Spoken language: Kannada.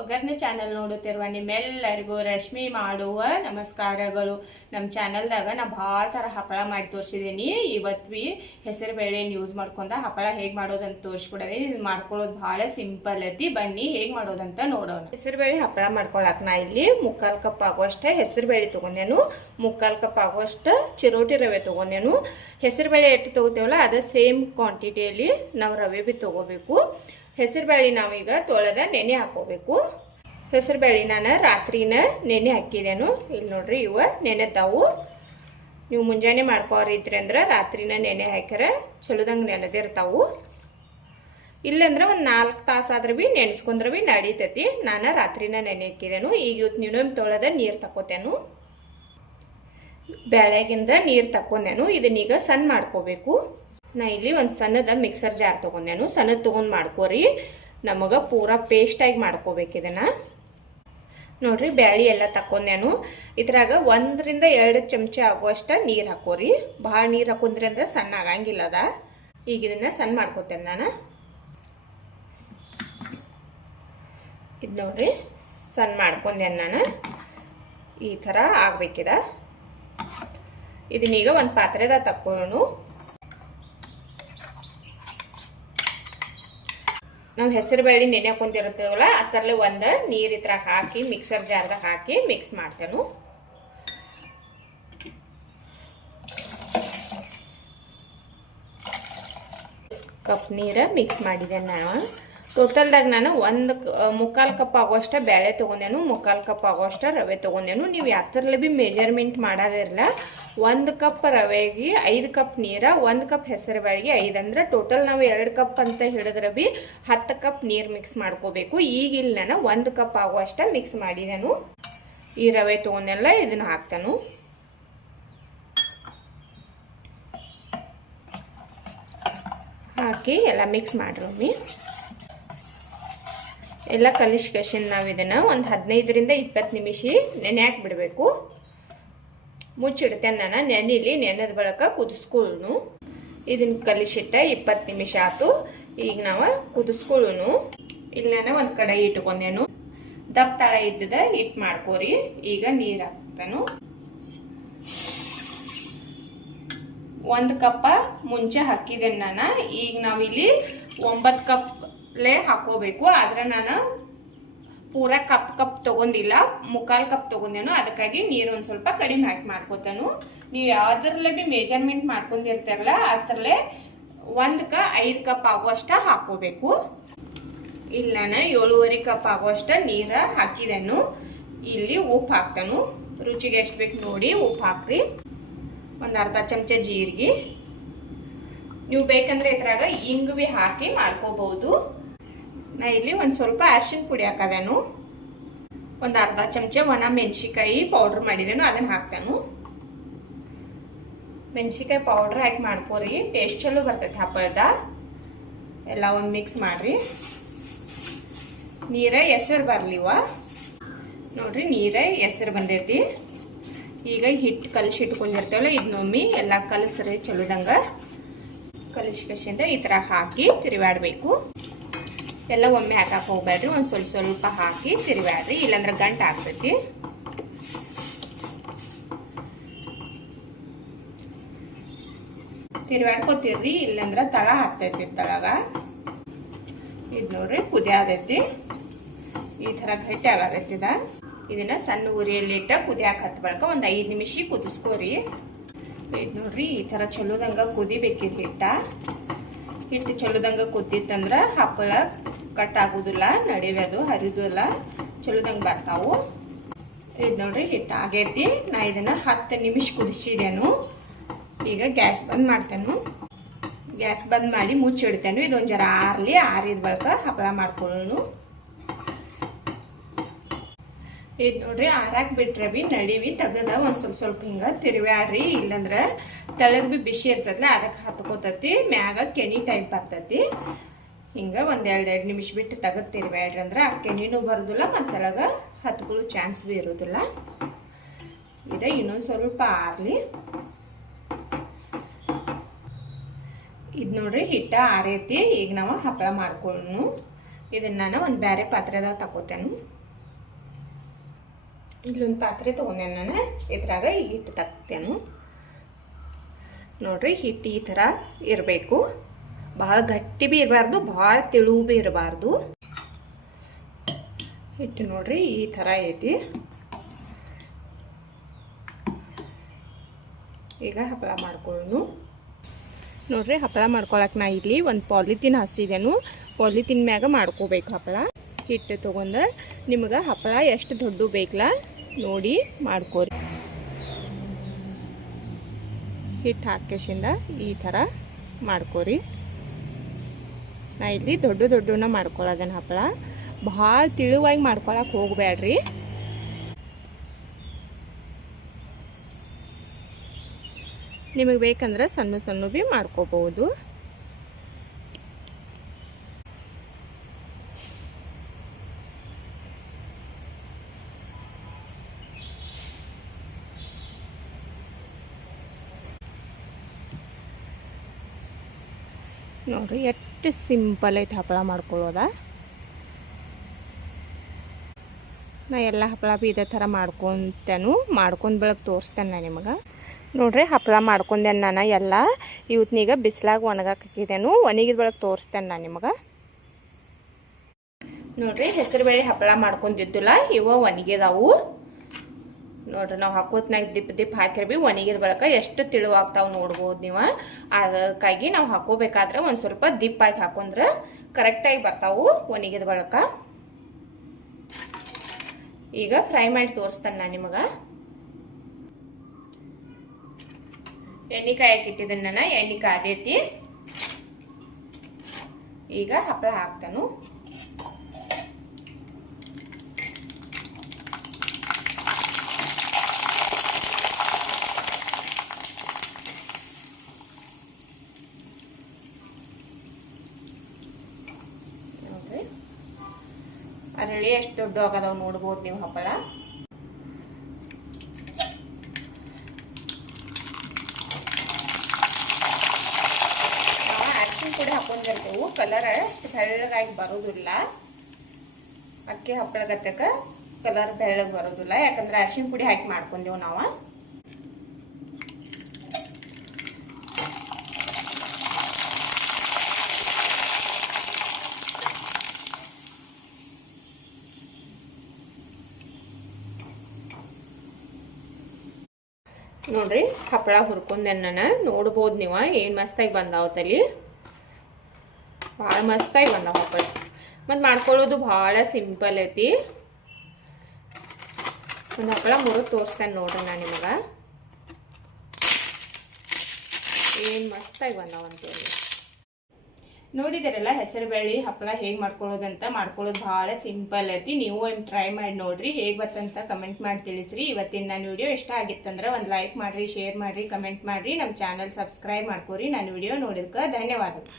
ಒಗ್ಗರಣೆ ಚಾನಲ್ ನೋಡುತ್ತಿರುವ ನಿಮ್ಮೆಲ್ಲರಿಗೂ ರಶ್ಮಿ ಮಾಡುವ ನಮಸ್ಕಾರಗಳು. ನಮ್ಮ ಚಾನಲ್ದಾಗ ನಾ ಭಾಳ ಥರ ಹಪ್ಪಳ ಮಾಡಿ ತೋರಿಸಿದ್ದೀನಿ. ಇವತ್ತು ಹೆಸರು ಬೇಳೆನ ಯೂಸ್ ಮಾಡ್ಕೊಂಡ ಹಪ್ಪಳ ಹೇಗೆ ಮಾಡೋದಂತ ತೋರಿಸ್ಕೊಡೋದು. ಇದು ಮಾಡ್ಕೊಳ್ಳೋದು ಭಾಳ ಸಿಂಪಲ್ ಐತಿ. ಬನ್ನಿ ಹೇಗೆ ಮಾಡೋದಂತ ನೋಡೋಣ. ಹೆಸರು ಬೇಳೆ ಹಪ್ಪಳ ಮಾಡ್ಕೊಳಕ್ಕೆ ನಾ ಇಲ್ಲಿ 3/4 ಕಪ್ ಆಗುವಷ್ಟು ಹೆಸರು ಬೇಳೆ ತೊಗೊಂಡೇನು. 3/4 ಕಪ್ ಆಗುವಷ್ಟು ಚಿರೋಟಿ ರವೆ ತೊಗೊಂಡೇನು. ಹೆಸರು ಬೇಳೆ ಎಷ್ಟು ತೊಗೋತೇವಲ್ಲ ಅದೇ ಸೇಮ್ ಕ್ವಾಂಟಿಟಿಯಲ್ಲಿ ನಾವು ರವೆ ಬಿ ತೊಗೋಬೇಕು. ಹೆಸರು ಬೇಳೆ ನಾವೀಗ ತೊಳೆದ ನೆನೆ ಹಾಕೋಬೇಕು. ಹೆಸರು ಬೇಳೆ ನಾನು ರಾತ್ರಿನ ನೆನೆ ಹಾಕಿದೇನು. ಇಲ್ಲಿ ನೋಡ್ರಿ ಇವ ನೆನೆದ್ದಾವು. ನೀವು ಮುಂಜಾನೆ ಮಾಡ್ಕೋರಿದ್ರಿ ಅಂದ್ರೆ ರಾತ್ರಿನ ನೆನೆ ಹಾಕ್ಯಾರ ಚಲೋದಂಗೆ ನೆನೆದಿರ್ತಾವು. ಇಲ್ಲಂದ್ರೆ ಒಂದು 4 ತಾಸು ಆದ್ರೆ ಭೀ ನೆನೆಸ್ಕೊಂಡ್ರೆ ಭೀ ನಡೀತೈತಿ. ನಾನು ರಾತ್ರಿನ ನೆನೆ ಹಾಕಿದೇನು. ಈಗ ಇವತ್ತು ಇನ್ನೊಮ್ಮೆ ತೊಳೆದ ನೀರು ತಗೋತೇನು. ಬೇಳೆಗಿಂದ ನೀರು ತಕೊಂಡೇನು. ಇದನ್ನೀಗ ಸಣ್ಣ ಮಾಡ್ಕೋಬೇಕು. ನಾ ಇಲ್ಲಿ ಒಂದು ಸಣ್ಣದ ಮಿಕ್ಸರ್ ಜಾರ್ ತೊಗೊಂಡೇನು. ಸಣ್ಣದು ತೊಗೊಂಡು ಮಾಡ್ಕೋರಿ. ನಮಗೆ ಪೂರಾ ಪೇಸ್ಟಾಗಿ ಮಾಡ್ಕೋಬೇಕು ಇದನ್ನು. ನೋಡ್ರಿ ಬ್ಯಾಳಿ ಎಲ್ಲ ತಕೊಂಡೇನು. ಇದ್ರಾಗ 1 ರಿಂದ 2 ಚಮಚ ಆಗುವಷ್ಟು ನೀರು ಹಾಕೋರಿ. ಭಾಳ ನೀರು ಹಾಕೊಂಡ್ರಿ ಅಂದ್ರೆ ಸಣ್ಣ ಆಗಂಗಿಲ್ಲ ಅದ. ಈಗ ಇದನ್ನು ಸಣ್ಣ ಮಾಡ್ಕೋತೇನೆ ನಾನು. ಇದು ನೋಡ್ರಿ ಸಣ್ಣ ಮಾಡ್ಕೊಂಡೇನು ನಾನು. ಈ ಥರ ಆಗ್ಬೇಕಿದ. ಇದನ್ನೀಗ ಒಂದು ಪಾತ್ರೆದಾಗ ತಕ್ಕೊಳ್ಳೋಣ. ನಾವು ಹೆಸರು ಬೇಳೆ ನೆನೆ ಹಾಕೊಂಡಿರ್ತೀವಲ್ಲ ಅದರಲ್ಲೇ ಒಂದು ನೀರು ಇದ್ರಾಗ ಹಾಕಿ ಮಿಕ್ಸರ್ ಜಾರ್ದಾಗ ಹಾಕಿ ಮಿಕ್ಸ್ ಮಾಡ್ತೇನೆ. ಕಪ್ ನೀರು ಮಿಕ್ಸ್ ಮಾಡಿದೆ ನಾನು. ಟೋಟಲ್ದಾಗ ನಾನು 1/4 ಕಪ್ ಆಗುವಷ್ಟು ಬೇಳೆ ತೊಗೊಂಡೇನು. 3/4 ಕಪ್ ಆಗುವಷ್ಟು ರವೆ ತೊಗೊಂಡೇನು. ನೀವು ಯಾತ್ರಲ್ಲೇ ಭೀ ಮೆಜರ್ಮೆಂಟ್ ಮಾಡೋದಿರಲ್ಲ. 1 ಕಪ್ ರವೆಗೆ 5 ಕಪ್ ನೀರು, 1 ಕಪ್ ಹೆಸರು ಬೇಳೆಗೆ 5 ಅಂದ್ರೆ ಟೋಟಲ್ ನಾವು 2 ಕಪ್ ಅಂತ ಹಿಡಿದ್ರೆ ಭೀ 10 ಕಪ್ ನೀರು ಮಿಕ್ಸ್ ಮಾಡ್ಕೋಬೇಕು. ಈಗ ಇಲ್ಲಿ ನಾನು 1 ಕಪ್ ಆಗುವಷ್ಟು ಮಿಕ್ಸ್ ಮಾಡಿದೆನು. ಈ ರವೆ ತೊಗೊಂಡೆಲ್ಲ ಇದನ್ನು ಹಾಕ್ತಾನು. ಹಾಕಿ ಎಲ್ಲ ಮಿಕ್ಸ್ ಮಾಡ್ರಿ. ಎಲ್ಲ ಕಲಿಸ್ಕೇಶನ್ ನಾವು ಇದನ್ನು ಒಂದು 15 ರಿಂದ 20 ನಿಮಿಷ ನೆನೆ ಹಾಕಿಬಿಡಬೇಕು. ಮುಚ್ಚಿಡ್ತೇನೆ ನಾನು. ನೆನೆಲಿ ನೆನೆದ ಬಳಿಕ ಕುದಿಸ್ಕೊಳ್ಳು. ಇದನ್ನು ಕಲಿಸಿಟ್ಟ 20 ನಿಮಿಷ ಆಯ್ತು. ಈಗ ನಾವು ಕುದಿಸ್ಕೊಳ್ಳು. ಇಲ್ಲಿ ನಾನು ಒಂದು ಕಡಾಯಿ ಇಟ್ಕೊಂಡೇನು. ದಪ್ಪ ತಳ ಇದ್ದದ ಹಿಟ್ಟು ಮಾಡ್ಕೋರಿ. ಈಗ ನೀರು ಹಾಕ್ತಾನು. 1 ಕಪ್ ಮುಂಚೆ ಹಾಕಿದ್ದೇನೆ ನಾನು. ಈಗ ನಾವಿಲ್ಲಿ 9 ಕಪ್ಲೇ ಹಾಕೋಬೇಕು. ಆದ್ರೆ ನಾನು ಪೂರಾ ಕಪ್ ತೊಗೊಂಡಿಲ್ಲ, 3/4 ಕಪ್ ತೊಗೊಂಡೇನು. ಅದಕ್ಕಾಗಿ ನೀರು ಒಂದು ಸ್ವಲ್ಪ ಕಡಿಮೆ ಹಾಕಿ ಮಾಡ್ಕೋತಾನು. ನೀವು ಯಾವ್ದ್ರಲ್ಲೇ ಭೀ ಮೆಜರ್ಮೆಂಟ್ ಮಾಡ್ಕೊಂಡಿರ್ತಾರಲ್ಲ ಅದರಲ್ಲೇ 1ಕ್ಕೆ 5 ಕಪ್ ಆಗುವಷ್ಟು ಹಾಕೋಬೇಕು. ಇಲ್ಲಿ ನಾನು 7.5 ಕಪ್ ಆಗುವಷ್ಟು ನೀರು ಹಾಕಿದೆನು. ಇಲ್ಲಿ ಉಪ್ಪು ಹಾಕ್ತಾನು. ರುಚಿಗೆ ಎಷ್ಟು ಬೇಕು ನೋಡಿ ಉಪ್ಪು ಹಾಕ್ರಿ. ಒಂದು ಅರ್ಧ ಚಮಚ ಜೀರಿಗೆ. ನೀವು ಬೇಕಂದ್ರೆ ಇದ್ರಾಗ ಇಂಗು ಭೀ ಹಾಕಿ ಮಾಡ್ಕೋಬಹುದು. ನಾ ಇಲ್ಲಿ ಒಂದು ಸ್ವಲ್ಪ ಅರಿಶಿನ ಪುಡಿ ಹಾಕದೇನು. ಒಂದು ಅರ್ಧ ಚಮಚ ಒಣ ಮೆಣಸಿಕಾಯಿ ಪೌಡ್ರ್ ಮಾಡಿದೇನು, ಅದನ್ನು ಹಾಕ್ತಾನು. ಮೆಣಸಿಕಾಯಿ ಪೌಡ್ರ್ ಹಾಕಿ ಮಾಡ್ಕೋರಿ. ಟೇಸ್ಟ್ ಚಲೋ ಬರ್ತೈತೆ ಹಪ್ಪಳದ. ಎಲ್ಲ ಒಂದು ಮಿಕ್ಸ್ ಮಾಡ್ರಿ. ನೀರ ಎಸರು ಬರ್ಲಿವ ನೋಡ್ರಿ. ನೀರ ಎಸರು ಬಂದೈತಿ. ಈಗ ಹಿಟ್ಟು ಕಲಿಸಿ ಇಟ್ಕೊಂಡಿರ್ತೇವಲ್ಲ ಇದನ್ನೊಮ್ಮೆ ಎಲ್ಲ ಕಲಸ್ರಿ. ಚಲೋದಂಗ ಕಲಿಸ್ಕೇಶಿಂದ ಈ ಥರ ಹಾಕಿ ತಿರುವಾಡಬೇಕು. ಎಲ್ಲ ಒಮ್ಮೆ ಹಾಕಕ್ಕೆ ಹೋಗ್ಬೇಡ್ರಿ. ಒಂದು ಸ್ವಲ್ಪ ಹಾಕಿ ತಿರುವಾಡ್ರಿ, ಇಲ್ಲಾಂದ್ರೆ ಗಂಟು ಆಗ್ತೈತಿ. ತಿರುವಾಡ್ಕೋತಿರ್ರಿ, ಇಲ್ಲಾಂದ್ರೆ ತಳ ಹಾಕ್ತೈತಿ ತಳಗ. ಇದು ನೋಡ್ರಿ ಕುದಿಯಾದೈತಿ. ಈ ಥರ ಗಟ್ಟಿ ಆಗತೈತಿದ. ಇದನ್ನ ಸಣ್ಣ ಉರಿಯಲ್ಲಿ ಇಟ್ಟ ಕುದಿಯಾಕ ಹತ್ತ ಬಳಿಕ ಒಂದು 5 ನಿಮಿಷ ಕುದಿಸ್ಕೋರಿ. ಇದು ನೋಡ್ರಿ ಈ ಥರ ಚಲೋದಂಗ ಕುದಿಬೇಕಿದ್ ಹಿಟ್ಟು ಚಲೋದಂಗ ಕುದ್ದಿತ್ತಂದ್ರೆ ಹಪ್ಪಳ ಕಟ್ ಆಗುದಿಲ್ಲ, ನಡಿಯೋದು ಹರಿಯೋದಿಲ್ಲ, ಚಲೋದಂಗ ಬರ್ತಾವು. ಇದು ನೋಡ್ರಿ ಹಿಟ್ಟು ಆಗೈತಿ. ನಾ ಇದನ್ನ 10 ನಿಮಿಷ ಕುದಿಸಿದೇನು. ಈಗ ಗ್ಯಾಸ್ ಬಂದ್ ಮಾಡ್ತೇನು. ಗ್ಯಾಸ್ ಬಂದ್ ಮಾಡಿ ಮುಚ್ಚಿಡ್ತೇನು. ಇದೊಂದು ಜರ ಆರ್ಲಿ. ಆರಿದ ಬಳಿಕ ಹಪ್ಪಳ ಮಾಡ್ಕೊಳ್ಳೋಣ. ಇದು ನೋಡ್ರಿ ಆರಾಕ್ ಬಿಟ್ರೆ ಭೀ ನಡಿವಿ ತೆಗದ ಒಂದು ಸ್ವಲ್ಪ ಹಿಂಗೆ ತಿರುವಾಡ್ರಿ. ಇಲ್ಲಂದ್ರೆ ತೆಳಗ್ ಭೀ ಬಿಸಿ ಇರ್ತದಲ್ಲ ಅದಕ್ಕೆ ಹತ್ಕೋತತಿ. ಮ್ಯಾಗ ಕೆನಿ ಟೈಪ್ ಬರ್ತೈತಿ. ಹಿಂಗೆ ಒಂದು 2 ನಿಮಿಷ ಬಿಟ್ಟು ತೆಗೆದು ತಿರುವಾಡ್ರಿ ಅಂದ್ರೆ ಆ ಕೆನಿನೂ ಬರೋದಿಲ್ಲ ಮತ್ತು ತೆಳಗ ಹತ್ಕೊಳ್ಳೋ ಚಾನ್ಸ್ ಭೀ ಇರೋದಿಲ್ಲ. ಇದು ಇನ್ನೊಂದು ಸ್ವಲ್ಪ ಆರ್ಲಿ. ಇದು ನೋಡ್ರಿ ಹಿಟ್ಟ ಆರೈತಿ. ಈಗ ನಾವು ಹಪ್ಪಳ ಮಾಡ್ಕೊಳ್ಳೋಣ. ಇದನ್ನು ನಾನು ಒಂದು ಬೇರೆ ಪಾತ್ರೆದಾಗ ತಗೋತೇನೆ. ಇಲ್ಲೊಂದು ಪಾತ್ರೆ ತೊಗೊಂಡೇನೆ ನಾನು. ಇದ್ರಾಗ ಈ ಹಿಟ್ಟು ತಗ್ತೇನೆ. ನೋಡ್ರಿ, ಹಿಟ್ಟು ಈ ಥರ ಇರಬೇಕು. ಭಾಳ ಗಟ್ಟಿ ಭೀ ಇರಬಾರ್ದು, ಭಾಳ ತೆಳು ಭೀ ಇರಬಾರ್ದು. ಹಿಟ್ಟು ನೋಡ್ರಿ ಈ ಥರ ಐತಿ. ಈಗ ಹಪ್ಪಳ ಮಾಡ್ಕೊಳ್ಳೋಣ. ನೋಡ್ರಿ, ಹಪ್ಪಳ ಮಾಡ್ಕೊಳಕ್ಕೆ ನಾ ಇಲ್ಲಿ ಒಂದು ಪಾಲಿಥೀನ್ ಹಸಿದೇನು. ಪಾಲಿಥೀನ್ ಮ್ಯಾಗ ಮಾಡ್ಕೋಬೇಕು ಹಪ್ಪಳ. ಹಿಟ್ಟು ತೊಗೊಂಡು ನಿಮ್ಗೆ ಹಪ್ಪಳ ಎಷ್ಟು ದೊಡ್ಡ ಬೇಕಲ್ಲ ನೋಡಿ ಮಾಡ್ಕೋರಿ. ಹಿಟ್ಟು ಹಾಕಿಸಿಂದ ಈ ಥರ ಮಾಡ್ಕೋರಿ. ನಾ ಇಲ್ಲಿ ದೊಡ್ಡನ ಮಾಡ್ಕೊಳ್ಳೋದನ್ನ ಹಪ್ಪಳ. ಭಾಳ ತಿಳುವಾಗಿ ಮಾಡ್ಕೊಳಕ್ಕೆ ಹೋಗಬೇಡ್ರಿ. ನಿಮಗೆ ಬೇಕಂದ್ರೆ ಸಣ್ಣ ಭೀ ಮಾಡ್ಕೋಬಹುದು. ನೋಡ್ರಿ ಎಷ್ಟು ಸಿಂಪಲ್ ಐತೆ ಹಪ್ಪಳ ಮಾಡ್ಕೊಳ್ಳೋದ. ನಾ ಎಲ್ಲ ಹಪ್ಪಳ ಭೀ ಇದೇ ಥರ ಮಾಡ್ಕೊತೇನು. ಮಾಡ್ಕೊಂಡು ಬೆಳಗ್ಗೆ ತೋರಿಸ್ತೇನೆ ನಾನು ನಿಮಗೆ. ನೋಡ್ರಿ, ಹಪ್ಪಳ ಮಾಡ್ಕೊಂಡೇನು ನಾನು ಎಲ್ಲ. ಇವತ್ನೀಗ ಬಿಸಿಲಾಗ ಒಣಗಕ್ಕೆ ಹಾಕಿದ್ದೇನು. ಒಣಗಿದ ಬೆಳಗ್ಗೆ ತೋರಿಸ್ತೇನೆ ನಾನು ನಿಮಗೆ. ನೋಡ್ರಿ, ಹೆಸರುಬೇಳೆ ಹಪ್ಪಳ ಮಾಡ್ಕೊಂಡಿದ್ದಿಲ್ಲ, ಇವ ಒಣಗಿದಾವು. ನೋಡ್ರಿ, ನಾವು ಹಾಕೋತ್ನಾಗ ದಿಪ್ ಹಾಕಿರ್ ಭೀ ಒಣಗಿದ ಬಳಕ ಎಷ್ಟು ತಿಳುವಾಗ್ತಾವೆ ನೋಡ್ಬೋದು ನೀವು. ಅದಕ್ಕಾಗಿ ನಾವು ಹಾಕೋಬೇಕಾದ್ರೆ ಒಂದು ಸ್ವಲ್ಪ ದಿಪ್ಪಾಗಿ ಹಾಕೊಂಡ್ರೆ ಕರೆಕ್ಟಾಗಿ ಬರ್ತಾವು ಒಣಗಿದ ಬಳಕ. ಈಗ ಫ್ರೈ ಮಾಡಿ ತೋರಿಸ್ತೇನೆ ನಾನು ನಿಮಗೆ. ಎಣ್ಣೆ ಕಾಯಕ್ಕೆ ಇಟ್ಟಿದ್ದೇನೆ ನಾನು. ಎಣ್ಣೆ ಕಾದೈತಿ. ಈಗ ಹಪ್ಪಳ ಹಾಕ್ತಾನು. ನೋಡ್ರಿ, ಅರಳಿ ಎಷ್ಟು ದೊಡ್ಡ ಆಗದಾವ್ ನೋಡ್ಬೋದು ನೀವು ಹಪ್ಪಳ. ಕೂಡ ಹಾಕೊಂಡಿರ್ತೇವೆ. ಕಲರ್ ಅಷ್ಟು ಬೆಳ್ಳಗಾಗಿ ಬರೋದಿಲ್ಲ. ಅಕ್ಕಿ ಹಪ್ಪಳ ಗತ್ತಕ ಕಲರ್ ಬೆಳ್ಳಗೆ ಬರೋದಿಲ್ಲ, ಯಾಕಂದ್ರೆ ಅರಿಶಿನ ಪುಡಿ ಹಾಕಿ ಮಾಡ್ಕೊಂಡೆವು ನಾವು. ನೋಡ್ರಿ, ಹಪ್ಪಳ ಹುರ್ಕೊಂಡೇನು ನಾನು. ನೋಡ್ಬೋದು ನೀವು ಏನು ಮಸ್ತಾಗಿ ಬಂದಾವತ್ತಲ್ಲಿ. ಭಾಳ ಮಸ್ತಾಗಿ ಬಂದಾವ ಹಪ್ಪಳ. ಮತ್ತು ಮಾಡ್ಕೊಳ್ಳೋದು ಭಾಳ ಸಿಂಪಲ್ ಐತಿ. ಒಂದು ಹಪ್ಪಳ ಮುರಿದು ತೋರಿಸ್ತೇನೆ ನೋಡ್ರಿ ನಾನು ನಿಮಗೆ. ಏನು ಮಸ್ತಾಗಿ ಬಂದಾವ ಅಂತೇಳಿ. ನೋಡಿದಿರಲ್ಲ ಹೆಸರುಬೇಳೆ ಹಪ್ಪಳ ಹೇಗೆ ಮಾಡ್ಕೊಳ್ಳೋದಂತ. ಮಾಡ್ಕೊಳ್ಳೋದು ಭಾಳ ಸಿಂಪಲ್ ಐತಿ. ನೀವು ಏನು ಟ್ರೈ ಮಾಡಿ ನೋಡ್ರಿ. ಹೇಗೆ ಬತ್ತಂತ ಕಮೆಂಟ್ ಮಾಡಿ ತಿಳಿಸ್ರಿ. ಇವತ್ತಿನ ನನ್ನ ವಿಡಿಯೋ ಇಷ್ಟ ಆಗಿತ್ತಂದ್ರೆ ಒಂದು ಲೈಕ್ ಮಾಡಿರಿ, ಶೇರ್ ಮಾಡಿರಿ, ಕಮೆಂಟ್ ಮಾಡಿರಿ. ನಮ್ಮ ಚಾನಲ್ ಸಬ್ಸ್ಕ್ರೈಬ್ ಮಾಡ್ಕೊರಿ. ನನ್ನ ವಿಡಿಯೋ ನೋಡಿದ್ಕೆ ಧನ್ಯವಾದಗಳು.